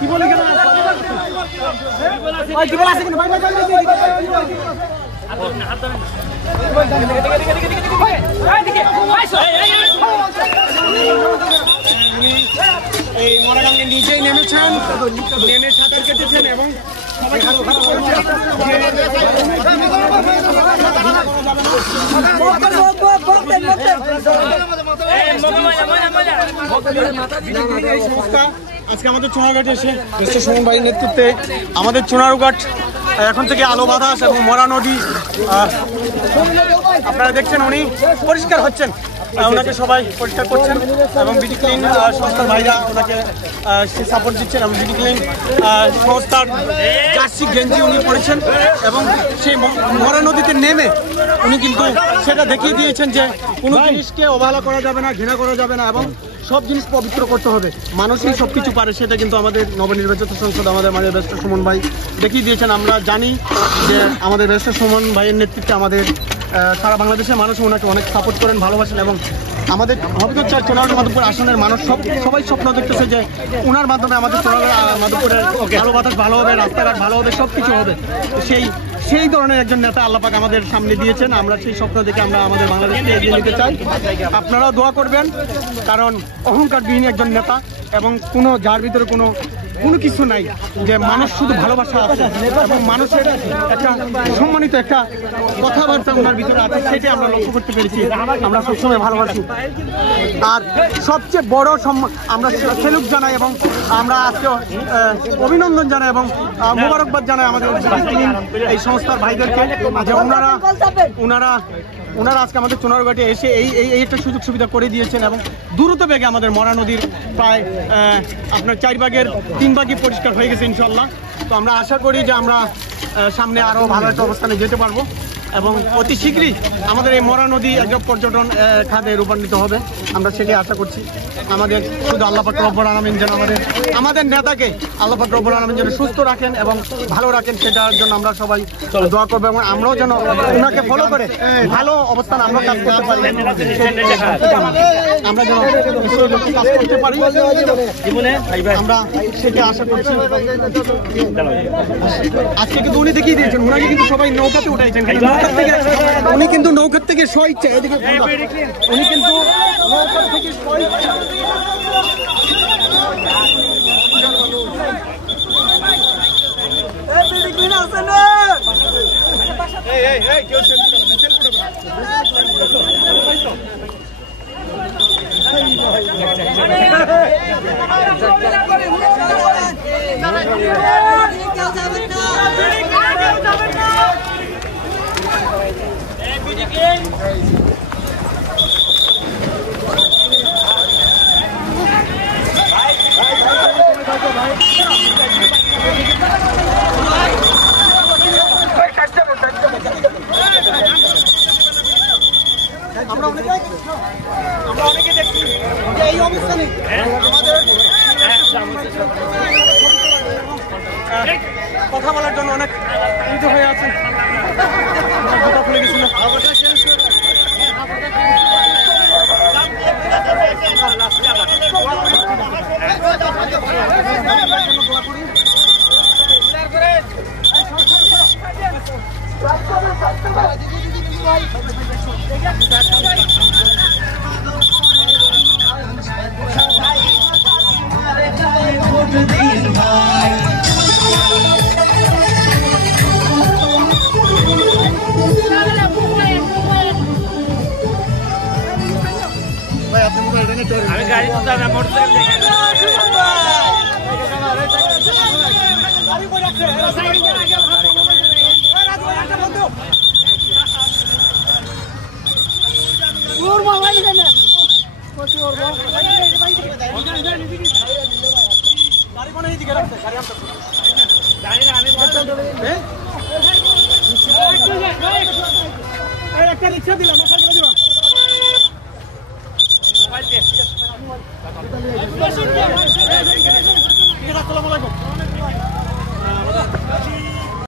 কি বলে কেন ভাই কি বলে আছে কেন ভাই ভাই এই মোরাগাঙ্গে নিজেই নেমেছেন, নেমে সাঁতার কেটেছেন এবং আজকে আমাদের চুনারঘাটে এসে মিস্টার সুমন ভাইয়ের নেতৃত্বে আমাদের চুনারঘাট এখন থেকে আলো বাতাস এবং মরা নদী আপনারা দেখছেন উনি পরিষ্কার হচ্ছেন, ওনাকে সবাই পরিষ্কার করছেন এবং বিডি ক্লিন সংস্থার ভাইরা ওনাকে সাপোর্ট দিচ্ছেন এবং বিডি ক্লিন সংস্থার জার্সি গেঞ্জি উনি পরেছেন এবং সেই মরা নদীতে নেমে উনি কিন্তু সেটা দেখিয়ে দিয়েছেন যে কোনো জিনিসকে অবহেলা করা যাবে না, ঘৃণা করা যাবে না এবং সব জিনিস পবিত্র করতে হবে। মানুষই সব কিছু পারে, সেটা কিন্তু আমাদের নবনির্বাচিত সংসদ আমাদের মাঝে ব্যারিস্টার সুমন ভাই দেখিয়ে দিয়েছেন। আমরা জানি যে আমাদের ব্যারিস্টার সুমন ভাইয়ের নেতৃত্বে আমাদের সারা বাংলাদেশের মানুষ ওনাকে অনেক সাপোর্ট করেন, ভালোবাসেন এবং আমাদের হবিগঞ্জ চুনারঘাট মাধবপুর আসনের মানুষ সবাই স্বপ্ন দেখতেছে যে ওনার মাধ্যমে আমাদের চুনারঘাট মাধবপুরের ভালো বাতাস ভালো হবে, রাস্তাঘাট ভালো হবে, সব কিছু হবে। সেই ধরনের একজন নেতা আল্লাহ পাক আমাদের সামনে দিয়েছেন। আমরা সেই স্বপ্ন দেখে আমরা আমাদের বাংলাদেশকে এগিয়ে নিতে চাই। আপনারাও দোয়া করবেন, কারণ অহংকারবিহীন একজন নেতা এবং যার ভিতরে কোনো কিছু নাই, যে মানুষ শুধু ভালোবাসা আছে এবং মানুষের একটা সম্মানিত একটা কথাবার্তা ওনার ভিতরে আছে, সেটা আমরা লক্ষ্য করতে পেরেছি। আমরা সবসময় ভালোবাসি আর সবচেয়ে বড় আমরা সেলুট জানাই এবং আমরা আজকে অভিনন্দন জানাই এবং মোবারকবাদ জানাই আমাদের এই সংস্থার ভাইদেরকে যে ওনারা আজকে আমাদের চুনারঘাটে এসে এই একটা সুযোগ সুবিধা করে দিয়েছেন এবং দ্রুত বেগে আমাদের মরা নদীর প্রায় আপনার 4 ভাগের 3 ভাগই পরিষ্কার হয়ে গেছে ইনশাল্লাহ। তো আমরা আশা করি যে আমরা সামনে আরও ভালো একটা অবস্থানে যেতে পারবো এবং অতি শীঘ্রই আমাদের এই মরা নদী একজন পর্যটন খাতে রূপান্তরিত হবে, আমরা সেটাই আশা করছি। আমাদের শুধু আল্লাহ পাক রব্বুল আলামিন যেন আমাদের নেতাকে আল্লাহ পাক রব্বুল আলামিন যেন সুস্থ রাখেন এবং ভালো রাখেন, সেটার জন্য আমরা সবাই দোয়া করবো এবং আমরাও যেন ওনাকে ফলো করে ভালো অবস্থান আমরা কাজ করতে পারি, আমরা যেন কাজ করতে পারি, আমরা সেটা আশা করছি। আজকে কিন্তু উনি দেখিয়ে দিয়েছেন, ওনাকে কিন্তু সবাই নৌকাতে উঠাইছেন, উনি কিন্তু নৌকার থেকে স্বইচ্ছা এদিকে উনি কিন্তু নৌকার থেকে স্বইচ্ছা আমরা অনেকে দেখছি যে এই অবস্থানে আমাদের কথা বলার জন্য অনেক উঁচু হয়ে আছেন, খুলে গেছিল। আমি গাড়ি তো যাবে মোটরসাইকেল একটা রিক্সা দিলাম মোবাইল